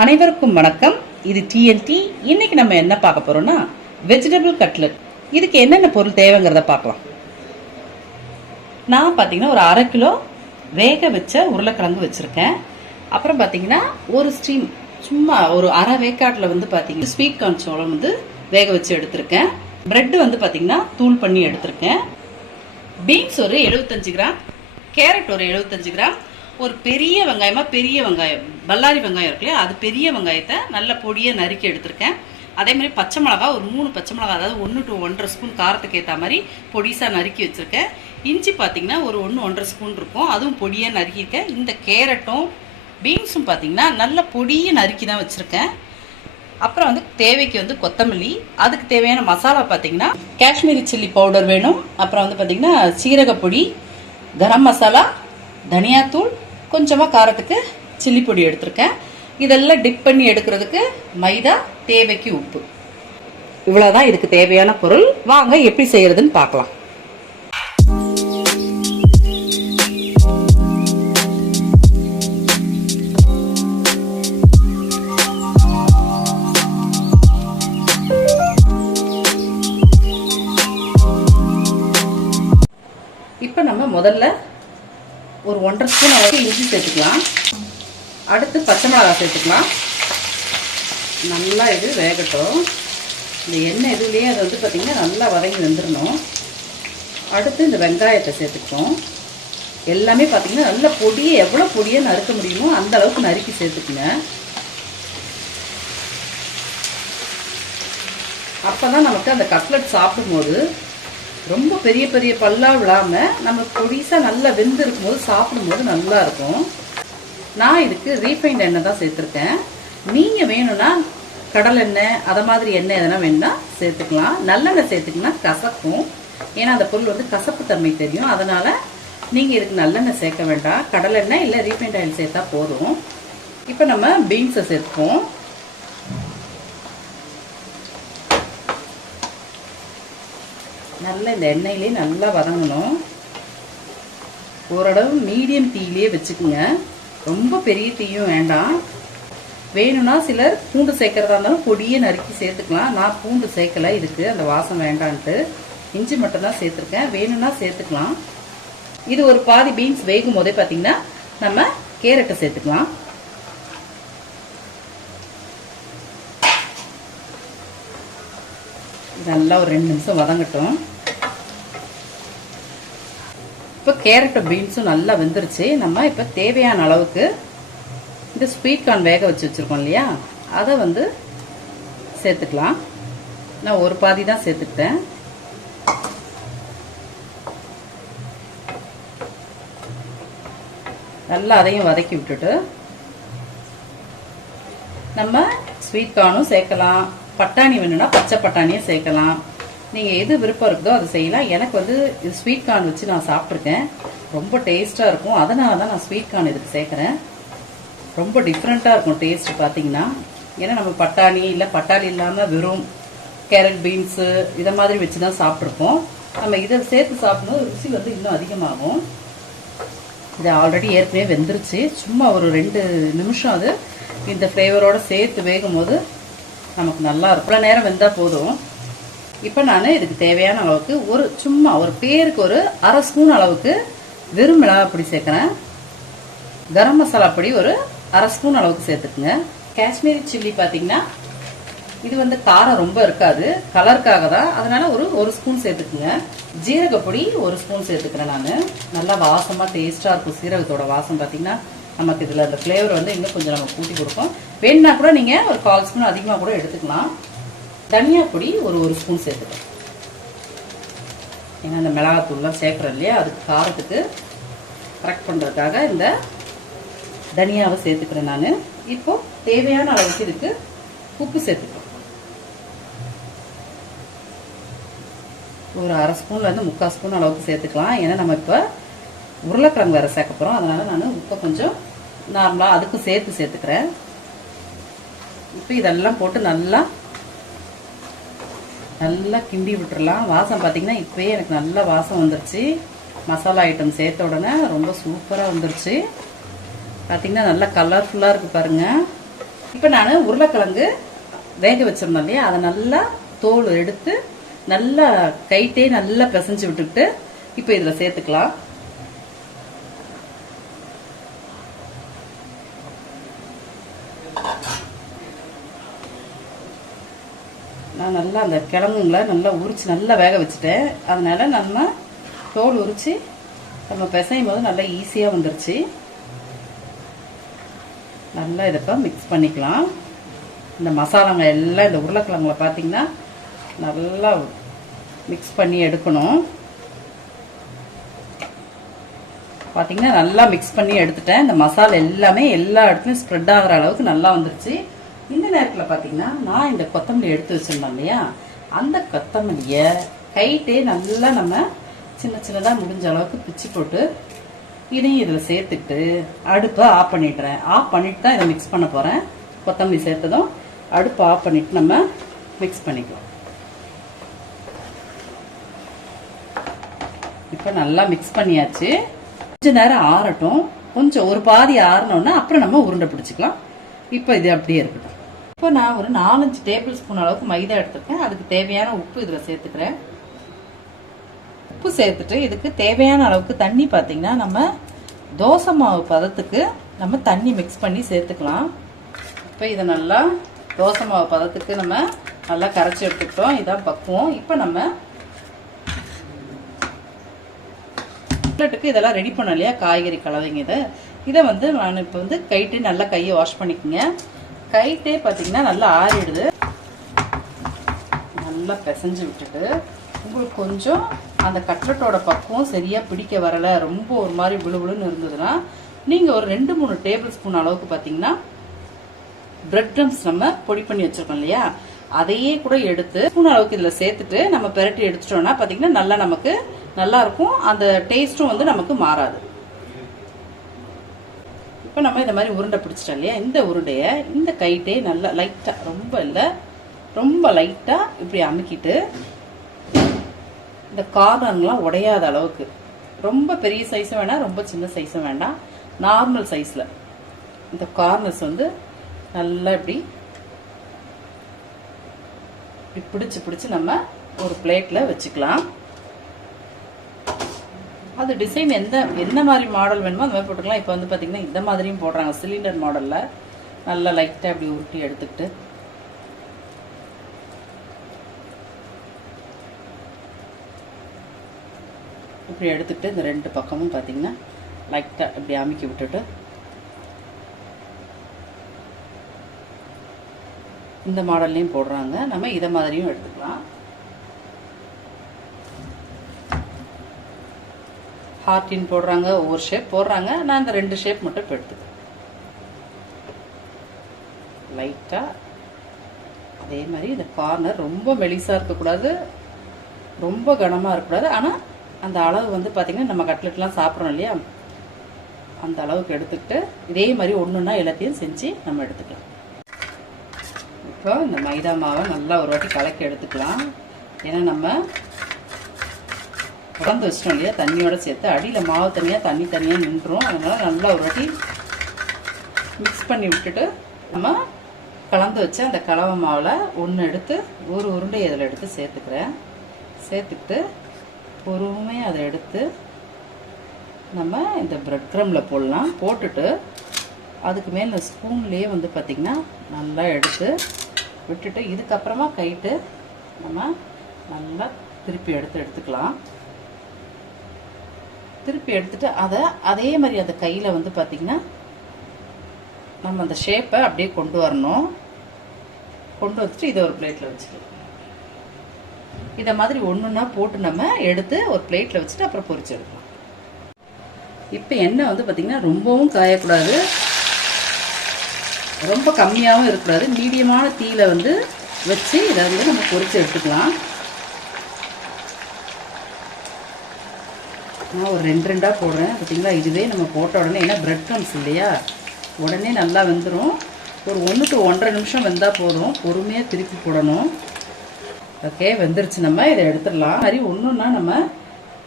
அனைவருக்கும் வணக்கம். இது டிஎன்டி இன்னைக்கு நம்ம என்ன பார்க்க போறோம்னா வெஜிடபிள் கட்லட் இதுக்கு என்னென்ன பொருள் தேவைங்கிறத பார்க்கலாம். நான் பார்த்தீங்கன்னா ஒரு அரை கிலோ வேக வச்ச உருளைக்கிழங்கு வச்சுருக்கேன். அப்புறம் பார்த்தீங்கன்னா ஒரு ஸ்டீம் சும்மா ஒரு அரை வேக்காட்டில் வந்து பார்த்தீங்கன்னா ஸ்வீட் கார்ன் சோளம் வந்து வேக வச்சு எடுத்திருக்கேன். பிரெட் வந்து பார்த்தீங்கன்னா தூள் பண்ணி எடுத்திருக்கேன். பீன்ஸ் ஒரு 75 கிராம் கேரட் ஒரு 75 கிராம். ஒரு பெரிய வெங்காயமா பெரிய வெங்காயம். பல்லாரி வெங்காயம் இருக்கு இல்லையா? அது பெரிய வெங்காயத்தை நல்ல பொடியை நறுக்கி எடுத்திருக்கேன். அதே மாதிரி பச்சை மிளகா ஒரு மூணு பச்சை மிளகா அதாவது ஒன்று டு ஒன்றரை ஸ்பூன் காரத்துக்கு ஏற்ற மாதிரி பொடிசாக நறுக்கி வச்சுருக்கேன். இஞ்சி பார்த்தீங்கன்னா ஒரு ஒன்று ஒன்றரை ஸ்பூன் இருக்கும். அதுவும் பொடியாக நறுக்கியிருக்கேன். இந்த கேரட்டும் பீன்ஸும் பார்த்தீங்கன்னா நல்ல பொடியை நறுக்கி தான் வச்சுருக்கேன். அப்புறம் வந்து தேவைக்கு வந்து கொத்தமல்லி அதுக்கு தேவையான மசாலா பார்த்திங்கன்னா காஷ்மீரி சில்லி பவுடர் வேணும். அப்புறம் வந்து பார்த்திங்கன்னா சீரகப்பொடி கரம் மசாலா தனியாத்தூள் கொஞ்சமாக காரத்துக்கு சில்லி பொடி எடுத்திருக்கேன். இதெல்லாம் டிப் பண்ணி எடுக்கிறதுக்கு மைதா தேவைக்கு உப்பு. இவ்வளோதான் இதுக்கு தேவையான பொருள். வாங்க எப்படி செய்யறதுன்னு பார்க்கலாம். இப்போ நம்ம முதல்ல ஒரு ஒன்றரை ஸ்பூன் அளவுக்கு இஞ்சி சேர்த்துக்கலாம். அடுத்து பச்சை மிளகாய் சேர்த்துக்கலாம். நல்லா இது வேகட்டும். இந்த எண்ணெய் இதுலேயே அது வந்து பார்த்திங்கன்னா நல்லா வதங்கி வந்துடணும் அடுத்து இந்த வெங்காயத்தை சேர்த்துப்போம் எல்லாமே பார்த்திங்கன்னா நல்ல பொடியை எவ்வளோ பொடியை நறுக்க முடியுமோ அந்த அளவுக்கு நறுக்கி சேர்த்துக்குங்க. அப்போ தான் நமக்கு அந்த கட்லட் சாப்பிடும்போது ரொம்ப பெரிய பெரிய பல்லாக விழாமல் நம்ம பொடிசாக நல்லா வெந்து இருக்கும்போது சாப்பிடும்போது நல்லா இருக்கும். நான் இதுக்கு ரீஃபைண்ட் எண்ணெய் தான் சேர்த்துருக்கேன். நீங்கள் வேணும்னா கடலெண்ணெய் அதை மாதிரி எண்ணெய் எதனா வேணும்னா சேர்த்துக்கலாம். நல்லெண்ணெய் சேர்த்துக்கினா கசக்கும். ஏன்னா அந்த பொருள் வந்து கசப்பு தன்மை தெரியும். அதனால் நீங்கள் இதுக்கு நல்லெண்ணெய் சேர்க்க வேண்டாம். கடலெண்ணெய் இல்லை ரீஃபைண்ட் ஆயில் சேர்த்தா போதும். இப்போ நம்ம பீன்ஸை சேர்த்துப்போம். நல்லா இந்த எண்ணெயிலே நல்லா வதங்கணும். ஓரளவு மீடியம் தீயிலே வச்சுக்கோங்க. ரொம்ப பெரிய தீயும் வேண்டாம். வேணும்னா சிலர் பூண்டு சேர்க்கறதா இருந்தாலும் பொடியை நறுக்கி சேர்த்துக்கலாம். நான் பூண்டு சேர்க்கல இதுக்கு அந்த வாசம் வேண்டான்ட்டு. இஞ்சி மட்டும்தான் சேர்த்துருக்கேன். வேணும்னா சேர்த்துக்கலாம். இது ஒரு பாதி பீன்ஸ் வேகும் போதே பார்த்தீங்கன்னா நம்ம கேரட்டை சேர்த்துக்கலாம். நல்லா ஒரு ரெண்டு நிமிஷம் வதங்கட்டும். இப்போ கேரட்டும் பீன்ஸும் நல்லா வெந்துருச்சு. நம்ம இப்போ தேவையான அளவுக்கு இந்த ஸ்வீட் கார்ன் வேக வச்சு வச்சுருக்கோம் இல்லையா? அதை வந்து சேர்த்துக்கலாம். நான் ஒரு பாதி தான் சேர்த்துக்கிட்டேன். நல்லா அதையும் வதக்கி விட்டுட்டு நம்ம ஸ்வீட் கார்னும் சேர்க்கலாம். பட்டாணி வேணும்னா பச்சை பட்டாணியும் சேர்க்கலாம். நீங்கள் எது விருப்பம் இருக்குதோ அதை செய்யலாம். எனக்கு வந்து இது ஸ்வீட் கார்ன் வச்சு நான் சாப்பிட்ருக்கேன் ரொம்ப டேஸ்ட்டாக இருக்கும். அதனால தான் நான் ஸ்வீட் கார்ன் இதுக்கு சேர்க்குறேன். ரொம்ப டிஃப்ரெண்ட்டாக இருக்கும் டேஸ்ட் பார்த்தீங்கன்னா ஏன்னா நம்ம பட்டாணி இல்லை பட்டாணி இல்லாமல் வெறும் கேரட் பீன்ஸு இதை மாதிரி வச்சு தான் சாப்பிட்ருப்போம் நம்ம இதை சேர்த்து சாப்பிடும்போது ருசி வந்து இன்னும் அதிகமாகும். இது ஆல்ரெடி ஏற்கனவே வெந்துருச்சு. சும்மா ஒரு ரெண்டு நிமிஷம் அது. இந்த ஃப்ளேவரோடு சேர்த்து வேகும் போது நமக்கு நல்லா இருக்கும். நேரம் வெந்தால் போதும். இப்போ நான் இதுக்கு தேவையான அளவுக்கு ஒரு சும்மா ஒரு பேருக்கு ஒரு அரை ஸ்பூன் அளவுக்கு வெறும் மிளகாய் பொடி சேர்க்குறேன். கரம் மசாலா பொடி ஒரு அரை ஸ்பூன் அளவுக்கு சேர்த்துக்குங்க. காஷ்மீரி சில்லி பார்த்தீங்கன்னா இது வந்து காரம் ரொம்ப இருக்காது. கலருக்காக தான். அதனால ஒரு ஒரு ஸ்பூன் சேர்த்துக்குங்க. ஜீரகப்பொடி ஒரு ஸ்பூன் சேர்த்துக்கிறேன் நான். நல்லா வாசமாக டேஸ்ட்டாக இருக்கும் சீரகத்தோட வாசம் பார்த்தீங்கன்னா நமக்கு இதில் அந்த ஃப்ளேவர் வந்து இன்னும் கொஞ்சம் நம்ம கூட்டி கொடுக்கும் வேணுன்னா கூட நீங்கள் ஒரு கால் ஸ்பூன் அதிகமாக கூட எடுத்துக்கலாம். தனியாக பொடி ஒரு ஒரு ஸ்பூன் சேர்த்துக்கலாம் ஏன்னா இந்த மிளகாத்தூள்லாம் சேர்க்குறோம் இல்லையா? அதுக்கு காரத்துக்கு கரெக்ட் பண்ணுறதுக்காக இந்த தனியாவை சேர்த்துக்கிறேன் நான். இப்போது தேவையான அளவுக்கு இதுக்கு உப்பு சேர்த்துக்கிறோம் ஒரு அரை ஸ்பூன்லேருந்து முக்கால் ஸ்பூன் அளவுக்கு சேர்த்துக்கலாம். ஏன்னா நம்ம இப்போ உருளைக்கிழங்கு வேறு சேர்க்க போகிறோம் அதனால் நான் உப்பை கொஞ்சம் நார்மலாக அதுக்கும் சேர்த்து சேர்த்துக்கிறேன். இப்போ இதெல்லாம் போட்டு நல்லா நல்லா கிண்டி விட்டுறலாம். வாசம் பார்த்தீங்கன்னா இப்போயே எனக்கு நல்ல வாசம் வந்துருச்சு. மசாலா ஐட்டம் சேர்த்த உடனே ரொம்ப சூப்பராக வந்துருச்சு. பார்த்தீங்கன்னா நல்லா கலர்ஃபுல்லாக இருக்குது பாருங்கள் இப்போ நான் உருளைக்கிழங்கு வேக வச்சிருந்தேன் இல்லையா? அதை நல்லா தோல் எடுத்து நல்லா கைட்டே நல்லா பிசைஞ்சு விட்டுக்கிட்டு இப்போ இதில் சேர்த்துக்கலாம். நான் நல்லா அந்த கிழங்குங்களை நல்லா உரிச்சு நல்லா வேக வச்சுட்டேன். அதனால நம்ம தோல் உரிச்சு நம்ம பிசையும் போது நல்லா ஈஸியாக வந்துருச்சு. நல்லா இதப்போ மிக்ஸ் பண்ணிக்கலாம். இந்த மசாலாங்க எல்லாம் இந்த உருளைக்கிழங்குல பார்த்தீங்கன்னா நல்லா மிக்ஸ் பண்ணி எடுக்கணும். பார்த்தீங்கன்னா நல்லா மிக்ஸ் பண்ணி எடுத்துட்டேன். இந்த மசாலா எல்லாமே எல்லா இடத்துலையும் ஸ்ப்ரெட் ஆகிற அளவுக்கு நல்லா வந்துருச்சு. இந்த நேரத்தில் பார்த்தீங்கன்னா நான் இந்த கொத்தமல்லி எடுத்து வச்சிருந்தோம் இல்லையா? அந்த கொத்தமல்லியை கைட்டே நல்லா நம்ம சின்ன சின்னதாக முடிஞ்ச அளவுக்கு பிச்சு போட்டு இதையும் இதில் சேர்த்துட்டு அடுப்பை ஆஃப் பண்ணிடுறேன். ஆஃப் பண்ணிட்டு தான் இதை மிக்ஸ் பண்ண போகிறேன் கொத்தமல்லி சேர்த்ததும் அடுப்பை ஆஃப் பண்ணிட்டு நம்ம மிக்ஸ் பண்ணிக்கலாம். இப்போ நல்லா மிக்ஸ் பண்ணியாச்சு. கொஞ்ச நேரம் ஆறட்டும். கொஞ்சம் ஒரு பாதி ஆறினோன்னா அப்புறம் நம்ம உருண்டை பிடிச்சிக்கலாம். இப்போ இது அப்படியே இருக்கட்டும். இப்போ நான் ஒரு நாலஞ்சு டேபிள் ஸ்பூன் அளவுக்கு மைதா எடுத்துருக்கேன். அதுக்கு தேவையான உப்பு இதில் சேர்த்துக்கிறேன். உப்பு சேர்த்துட்டு இதுக்கு தேவையான அளவுக்கு தண்ணி பார்த்தீங்கன்னா நம்ம தோசை மாவு பதத்துக்கு நம்ம தண்ணி மிக்ஸ் பண்ணி சேர்த்துக்கலாம். இப்போ இதை நல்லா தோசை மாவு பதத்துக்கு நம்ம நல்லா கரைச்சி எடுத்துக்கிட்டோம். இதான் பக்குவோம். இப்போ நம்ம கட்லெட்டுக்கு இதெல்லாம் ரெடி பண்ண இல்லையா? காய்கறி கலவைங்க இதை. இதை வந்து நான் இப்போ வந்து கைட்டு நல்லா கையை வாஷ் பண்ணிக்கோங்க. கைட்டே பார்த்தீங்கன்னா நல்லா ஆறிடுது. நல்லா பிசைஞ்சு விட்டுட்டு உங்களுக்கு கொஞ்சம் அந்த கட்லட்டோட பக்குவம் சரியாக பிடிக்க வரலை ரொம்ப ஒரு மாதிரி விழுவிழுன்னு இருந்ததுன்னா நீங்கள் ஒரு ரெண்டு மூணு டேபிள் ஸ்பூன் அளவுக்கு பார்த்தீங்கன்னா பிரெட் க்ரம்ஸ் நம்ம பொடி பண்ணி வச்சிருக்கோம் இல்லையா? அதையே கூட எடுத்து ஸ்பூன் அளவுக்கு இதில் சேர்த்துட்டு நம்ம பெரட்டி எடுத்துட்டோம்னா பார்த்தீங்கன்னா நல்லா நமக்கு நல்லா இருக்கும். அந்த டேஸ்ட்டும் வந்து நமக்கு மாறாது. இப்போ நம்ம இந்த மாதிரி உருண்டை பிடிச்சிட்டோம் இல்லையா? இந்த உருண்டையை இந்த கைட்டே நல்லா லைட்டாக ரொம்ப இல்லை ரொம்ப லைட்டாக இப்படி அமுக்கிட்டு இந்த கார்னர்லாம் உடையாத அளவுக்கு. ரொம்ப பெரிய சைஸும் வேண்டாம் ரொம்ப சின்ன சைஸும் வேண்டாம் நார்மல் சைஸில் இந்த கார்னர்ஸ் வந்து நல்லா இப்படி இப்படி பிடிச்சி பிடிச்சி நம்ம ஒரு பிளேட்டில் வச்சுக்கலாம். அது டிசைன் எந்த எந்த மாதிரி மாடல் வேணுமோ அந்த மாதிரி போட்டுக்கலாம். இப்போ வந்து பார்த்தீங்கன்னா இந்த மாதிரியும் போடுறாங்க. சிலிண்டர் மாடலில் நல்லா லைட்டாக இப்படி உருட்டி எடுத்துக்கிட்டு. இப்படி எடுத்துக்கிட்டு இந்த ரெண்டு பக்கமும் பார்த்தீங்கன்னா லைட்டாக இப்படி அமுக்கி விட்டுட்டு. இந்த மாடல்லையும் போடுறாங்க. நம்ம இதை மாதிரியும் எடுத்துக்கலாம். ஹார்டின் போடுறாங்க ஒவ்வொரு ஷேப் போடுறாங்க. நான் இந்த ரெண்டு ஷேப் மட்டும் இப்போ எடுத்துக்கிறேன். லைட்டாக அதே மாதிரி இந்த கார்னர் ரொம்ப மெலிசாக இருக்கக்கூடாது. ரொம்ப கனமாக இருக்கக்கூடாது. ஆனால் அந்த அளவு வந்து பார்த்திங்கன்னா நம்ம கட்லெட்லாம் சாப்பிட்றோம் இல்லையா? அந்த அளவுக்கு எடுத்துக்கிட்டு இதே மாதிரி ஒன்றுன்னா எல்லாத்தையும் செஞ்சு நம்ம எடுத்துக்கலாம். இப்போ இந்த மைதா மாவை நல்லா ஒரு வாட்டி கலக்கி எடுத்துக்கலாம். ஏன்னா நம்ம கலந்து வச்சிட்டோம் இல்லையா? தண்ணியோட சேர்த்து அடியில் மாவு தனியாக தண்ணி தனியாக நின்றுடும் அதனால் நல்லா ஒரு வாட்டி மிக்ஸ் பண்ணி விட்டுட்டு நம்ம கலந்து வச்ச அந்த கலவை மாவில் ஒன்று எடுத்து ஒரு உருண்டை இதில் எடுத்து சேர்த்துக்கிறேன். சேர்த்துக்கிட்டு பொறுமையாக அதை எடுத்து நம்ம இந்த ப்ரெட் க்ரம்மில் போடலாம். போட்டுட்டு அதுக்கு மேலே இந்த ஸ்பூன்லேயே வந்து பார்த்திங்கன்னா நல்லா எடுத்து விட்டுட்டு இதுக்கப்புறமா கைட்டு நம்ம நல்லா திருப்பி எடுத்து எடுத்துக்கலாம். திருப்பி எடுத்துட்டு அதை அதே மாதிரி அந்த கையில் வந்து பார்த்திங்கன்னா நம்ம அந்த ஷேப்பை அப்படியே கொண்டு வரணும். கொண்டு வந்துட்டு இதை ஒரு பிளேட்டில் வச்சுக்கலாம். இதை மாதிரி ஒன்றுன்னா போட்டு நம்ம எடுத்து ஒரு பிளேட்டில் வச்சுட்டு அப்புறம் பொரிச்சு எடுக்கலாம். இப்போ எண்ணெய் வந்து பார்த்திங்கன்னா ரொம்பவும் காயக்கூடாது. ரொம்ப கம்மியாகவும் இருக்கக்கூடாது. மீடியமான தீயில வந்து வச்சு இதை வந்து நம்ம பொறிச்சு எடுத்துக்கலாம். நான் ஒரு ரெண்டு ரெண்டாக போடுறேன். பார்த்தீங்களா இதுவே நம்ம போட்ட உடனே ஏன்னா ப்ரெட் க்ரம்ஸ் இல்லையா? உடனே நல்லா வெந்துடும் ஒரு ஒன்று டு ஒன்றரை நிமிஷம் வெந்தால் போதும். பொறுமையாக திருப்பி போடணும். ஓகே வெந்துருச்சு நம்ம. இதை எடுத்துடலாம். மாதிரி ஒன்றுன்னா நம்ம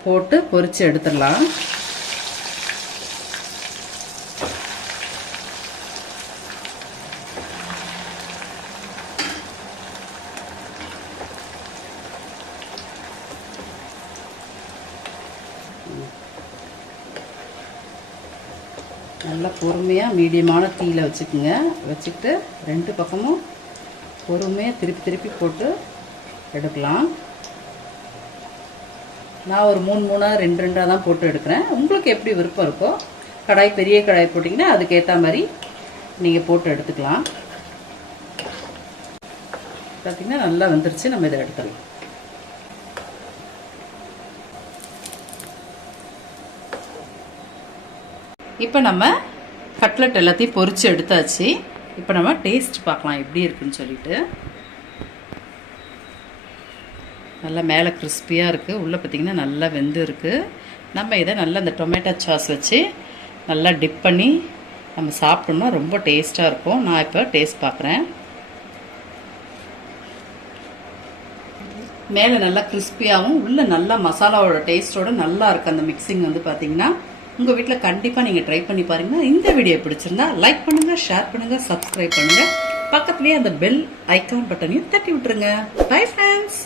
போட்டு பொறித்து எடுத்துடலாம். பொறுமையாக மீடியமான தீயில் வச்சுக்கோங்க. வச்சுக்கிட்டு ரெண்டு பக்கமும் பொறுமையாக திருப்பி திருப்பி போட்டு எடுக்கலாம். நான் ஒரு மூணு மூணாக ரெண்டு ரெண்டாக தான் போட்டு எடுக்கிறேன். உங்களுக்கு எப்படி விருப்பம் இருக்கோ கடாய் பெரிய கடாய் போட்டிங்கன்னா அதுக்கேற்ற மாதிரி நீங்கள் போட்டு எடுத்துக்கலாம். பார்த்தீங்கன்னா நல்லா வந்துருச்சு. நம்ம இதை எடுத்துடலாம். இப்போ நம்ம கட்லெட் எல்லாத்தையும் பொறிச்சு எடுத்தாச்சு. இப்போ நம்ம டேஸ்ட் பார்க்கலாம் எப்படி இருக்குன்னு சொல்லிட்டு. நல்லா மேலே கிறிஸ்பியாக இருக்குது உள்ளே பார்த்தீங்கன்னா நல்லா வெந்து இருக்குது நம்ம இதை நல்லா இந்த டொமேட்டோ சாஸ் வச்சு நல்லா டிப் பண்ணி நம்ம சாப்பிட்டோம்னா ரொம்ப டேஸ்ட்டாக இருக்கும். நான் இப்போ டேஸ்ட் பார்க்குறேன் மேலே நல்லா கிறிஸ்பியாகவும் உள்ளே நல்லா மசாலாவோட டேஸ்ட்டோட நல்லா இருக்குது அந்த மிக்சிங் வந்து பார்த்திங்கன்னா உங்கள் வீட்டில் கண்டிப்பாக நீங்கள் ட்ரை பண்ணி பாருங்க. இந்த வீடியோ பிடிச்சிருந்தா லைக் பண்ணுங்கள் ஷேர் பண்ணுங்கள் சப்ஸ்கிரைப் பண்ணுங்கள் பக்கத்துலேயே அந்த பெல் ஐக்கான் பட்டனையும் தட்டி விட்டுருங்க. Bye friends